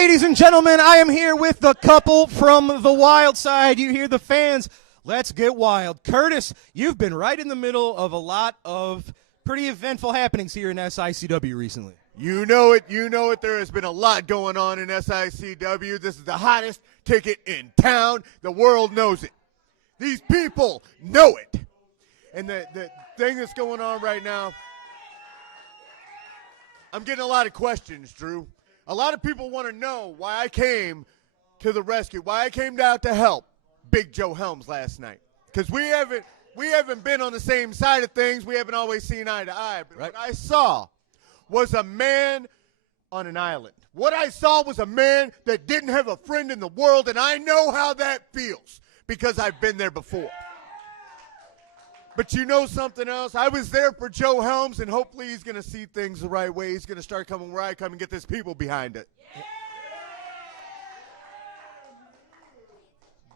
Ladies and gentlemen, I am here with the couple from the Wylde side. You hear the fans. Let's get wild. Curtis, you've been right in the middle of a lot of pretty eventful happenings here in SICW recently. You know it. There has been a lot going on in SICW. This is the hottest ticket in town. The world knows it. These people know it. And the thing that's going on right now, I'm getting a lot of questions, Drew. A lot of people want to know why I came to the rescue, why I came out to help Big Joe Helms last night. Because we haven't been on the same side of things. We haven't always seen eye to eye. But right. What I saw was a man on an island. What I saw was a man that didn't have a friend in the world, and I know how that feels because I've been there before. But you know something else? I was there for Joe Helms, and hopefully he's going to see things the right way. He's going to start coming where I come and get this people behind it.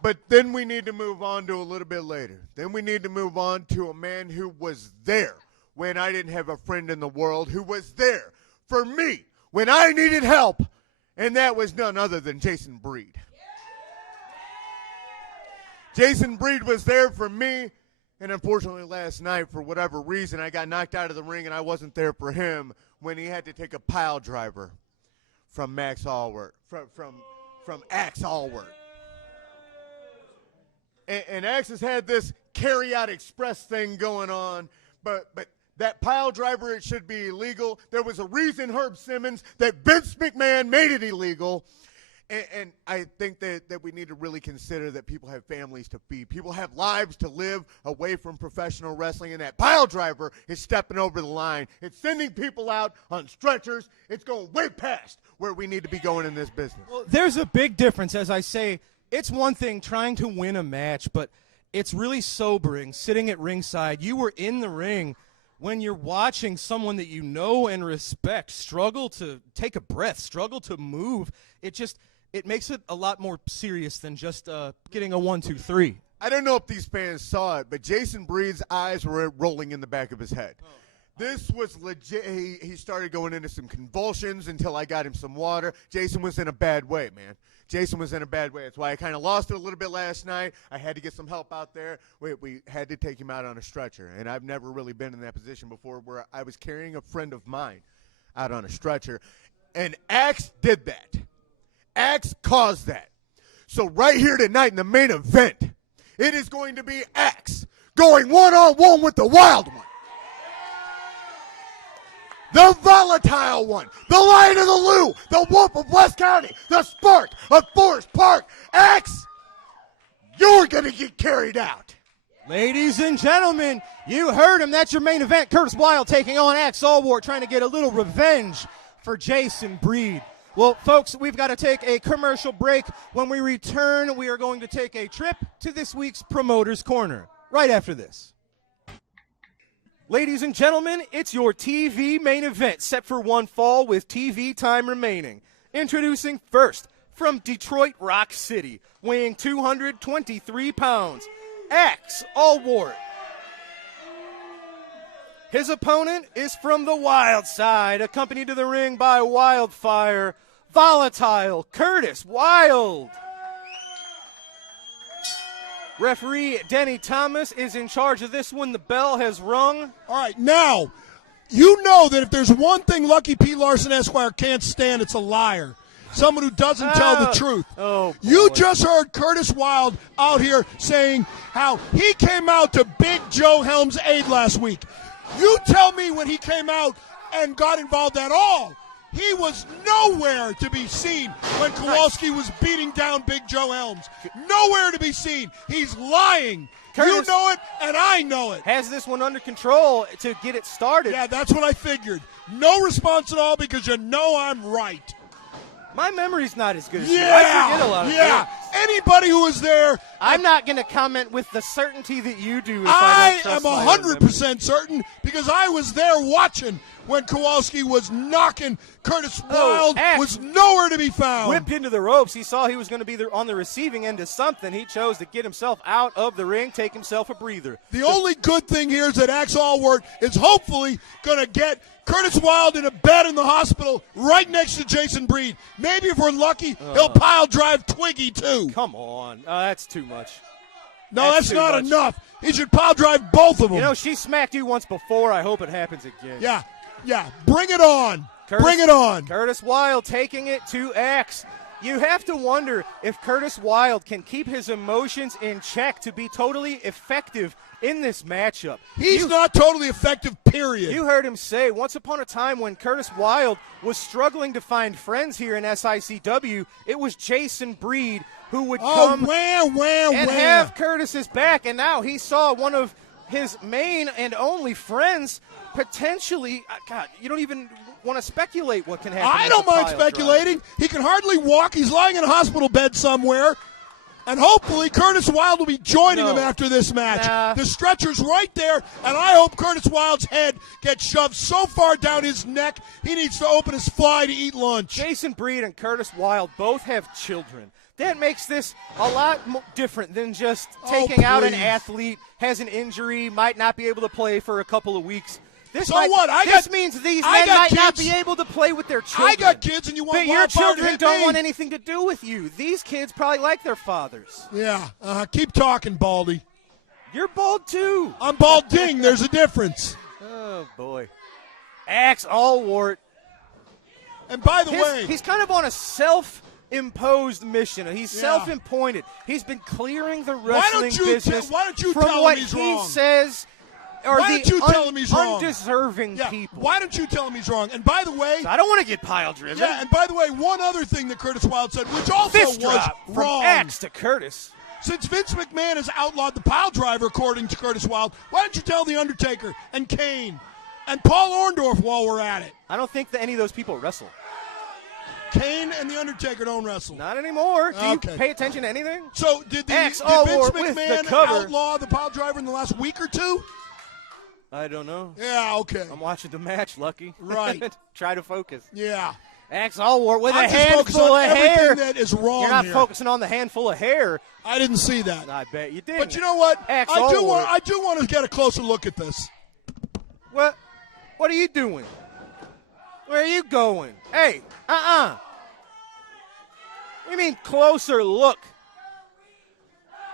But then we need to move on to a little bit later. Then we need to move on to a man who was there when I didn't have a friend in the world, who was there for me when I needed help, and that was none other than Jason Breed. Jason Breed was there for me. And unfortunately, last night, for whatever reason, I got knocked out of the ring, and I wasn't there for him when he had to take a pile driver from Max Allwardt, from Axe Allwardt. And Axe has had this carry-out express thing going on, but that pile driver, it should be illegal. There was a reason, Herb Simmons, that Vince McMahon made it illegal. And I think that we need to really consider that people have families to feed. People have lives to live away from professional wrestling, and that pile driver is stepping over the line. It's sending people out on stretchers. It's going way past where we need to be going in this business. Well, there's a big difference, as I say. It's one thing trying to win a match, but it's really sobering sitting at ringside. You were in the ring when you're watching someone that you know and respect struggle to take a breath, struggle to move. It makes it a lot more serious than just getting a 1, 2, 3. I don't know if these fans saw it, but Jason Breed's eyes were rolling in the back of his head. Oh. This was legit. He started going into some convulsions until I got him some water. Jason was in a bad way, man. Jason was in a bad way. That's why I kind of lost it a little bit last night. I had to get some help out there. We had to take him out on a stretcher, and I've never really been in that position before where I was carrying a friend of mine out on a stretcher, and Axe did that. Axe caused that. So right here tonight in the main event, it is going to be Axe going one-on-one with the wild one. The volatile one. The Lion of the Lou. The Wolf of West County. The Spark of Forest Park. Axe, you're going to get carried out. Ladies and gentlemen, you heard him. That's your main event. Curtis Wylde taking on Axe Allwardt, trying to get a little revenge for Jason Breed. Well, folks, we've got to take a commercial break. When we return, we are going to take a trip to this week's Promoter's Corner, right after this. Ladies and gentlemen, it's your TV main event, set for one fall with TV time remaining. Introducing first, from Detroit Rock City, weighing 223 pounds, Axe Allwardt. His opponent is from the Wylde side, accompanied to the ring by WyldeFyre, Volatile Curtis Wylde. Referee Denny Thomas is in charge of this one. The bell has rung. All right, now, you know that if there's one thing Lucky P. Larson Esquire can't stand, it's a liar. Someone who doesn't tell the truth. Oh, you just heard Curtis Wylde out here saying how he came out to Big Joe Helms' aid last week. You tell me when he came out and got involved at all. He was nowhere to be seen when Kowalski was beating down Big Joe Helms. Nowhere to be seen. He's lying. Curtis, you know it, and I know it. Has this one under control to get it started. Yeah, that's what I figured. No response at all because you know I'm right. My memory's not as good as you. I forget a lot of things. Anybody who was there. I'm not going to comment with the certainty that you do. If I don't am trust 100% certain because I was there watching when Kowalski was knocking Curtis Wylde, Axe was nowhere to be found. whipped into the ropes. He saw he was going to be on the receiving end of something. He chose to get himself out of the ring, take himself a breather. The only good thing here is that Axe Allwardt is hopefully going to get Curtis Wylde in a bed in the hospital right next to Jason Breed. Maybe if we're lucky, he'll pile drive Twiggy too. Come on. That's too much. No, that's too not much. enough. He should pile drive both of them. You know, she smacked you once before. I hope it happens again. Yeah. Bring it on. Bring it on. Curtis Wylde taking it to Axe. You have to wonder if Curtis Wylde can keep his emotions in check to be totally effective in this matchup. He's not totally effective, period. You heard him say, once upon a time when Curtis Wylde was struggling to find friends here in SICW, it was Jason Breed who would come and have Curtis's back. And now he saw one of his main and only friends potentially, God, you don't even want to speculate what can happen. I don't mind speculating. He can hardly walk. He's lying in a hospital bed somewhere. And hopefully Curtis Wylde will be joining him after this match. Nah. The stretcher's right there, and I hope Curtis Wylde's head gets shoved so far down his neck he needs to open his fly to eat lunch. Jason Breed and Curtis Wylde both have children. That makes this a lot different than just taking out an athlete, has an injury, might not be able to play for a couple of weeks. This means these men might not be able to play with their children. I got kids, and you want But your WyldeFyre to children hit don't me. want anything to do with you. These kids probably like their fathers. Yeah, keep talking, Baldy. You're bald too. I'm balding. There's a difference. Oh, boy. Axe Allwardt. And by the way, he's kind of on a self-imposed mission. He's self-appointed. He's been clearing the wrestling business why don't you from tell what him he's he wrong? says are Why don't you tell him he's wrong? undeserving people. Why don't you tell him he's wrong? And by the way, I don't want to get pile driven. yeah. And by the way, one other thing that Curtis Wylde said, which also Fist was drop wrong. from Axe to Curtis. Since Vince McMahon has outlawed the pile driver, according to Curtis Wylde, why don't you tell The Undertaker and Kane and Paul Orndorff while we're at it? I don't think that any of those people wrestle. Kane and The Undertaker don't wrestle. Not anymore. Do you Okay. pay attention to anything? So did Vince Allwardt with the McMahon cover. outlaw the pile driver in the last week or two? I don't know. Yeah, okay. I'm watching the match, Lucky. Right. Try to focus. Yeah. Axe Allwardt with I'm a just focused handful on of everything hair. that is wrong You're not here. focusing on the handful of hair. I didn't see that. I bet you did. But you know what? Axe I do Allwardt. want to get a closer look at this. What are you doing? Where are you going? Hey, What do you mean closer look?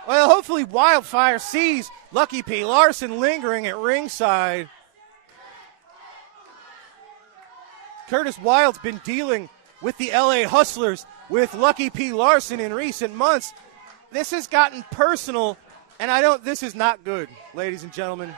Well, hopefully WyldeFyre sees Lucky P. Larson lingering at ringside. Curtis Wylde's been dealing with the LA Hustlers with Lucky P. Larson in recent months. This has gotten personal, and this is not good, ladies and gentlemen.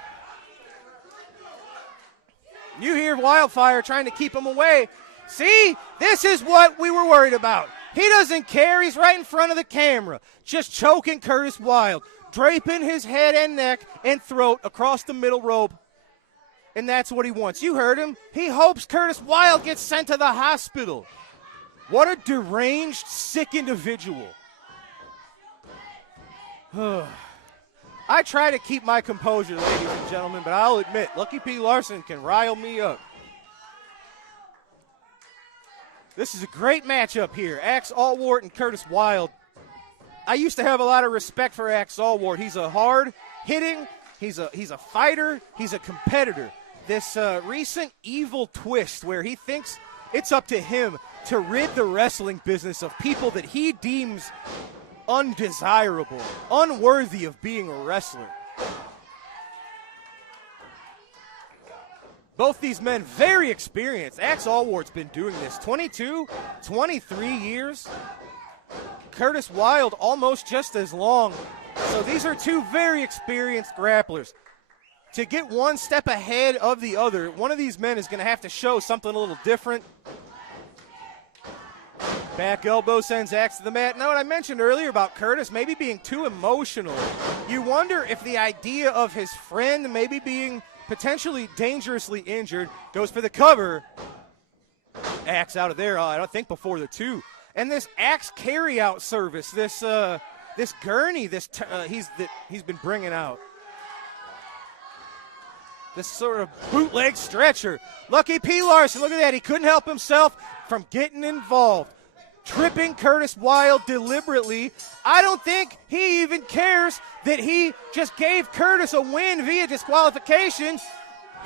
You hear WyldeFyre trying to keep him away. See, this is what we were worried about. He doesn't care. He's right in front of the camera, just choking Curtis Wylde, draping his head and neck and throat across the middle rope. And that's what he wants. You heard him. He hopes Curtis Wylde gets sent to the hospital. What a deranged, sick individual. I try to keep my composure, ladies and gentlemen, but I'll admit, Lucky P. Larson can rile me up. This is a great matchup here. Axe Allwardt and Curtis Wylde. I used to have a lot of respect for Axe Allwardt. He's a hard-hitting, he's a fighter, he's a competitor. This recent evil twist where he thinks it's up to him to rid the wrestling business of people that he deems undesirable, unworthy of being a wrestler. Both these men very experienced. Axe Allwardt's been doing this 22, 23 years. Curtis Wylde almost just as long. So these are two very experienced grapplers. To get one step ahead of the other, one of these men is going to have to show something a little different. Back elbow sends Axe to the mat. Now, what I mentioned earlier about Curtis maybe being too emotional, you wonder if the idea of his friend maybe being potentially dangerously injured goes for the cover. Axe out of there, I don't think before the two. And this Axe carry-out service, this gurney, he's been bringing out. this sort of bootleg stretcher. Lucky P. Larson, look at that. He couldn't help himself from getting involved. Tripping Curtis Wylde deliberately. I don't think he even cares that he just gave Curtis a win via disqualification.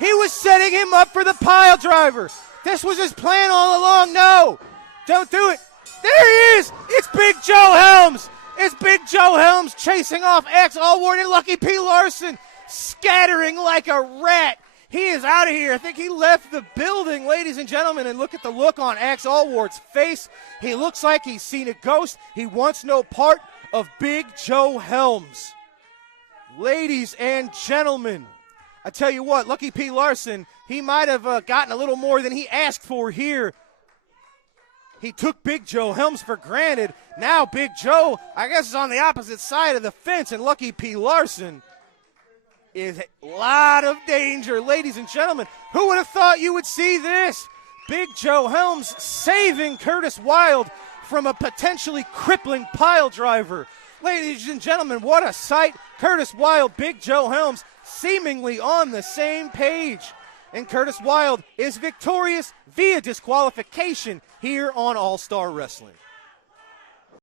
He was setting him up for the pile driver. This was his plan all along. No, don't do it. There he is. It's Big Joe Helms. It's Big Joe Helms chasing off Axe Allwardt and Lucky P. Larson, scattering like a rat. He is out of here. I think he left the building, ladies and gentlemen, and look at the look on Axe Allwardt's face. He looks like he's seen a ghost. He wants no part of Big Joe Helms. Ladies and gentlemen, I tell you what, Lucky P. Larson, he might have gotten a little more than he asked for here. He took Big Joe Helms for granted. Now Big Joe, I guess, is on the opposite side of the fence, and Lucky P. Larson is a lot of danger. Ladies and gentlemen, who would have thought you would see this? Big Joe Helms saving Curtis Wylde from a potentially crippling pile driver. Ladies and gentlemen, what a sight. Curtis Wylde, Big Joe Helms seemingly on the same page. And Curtis Wylde is victorious via disqualification here on All-Star Wrestling.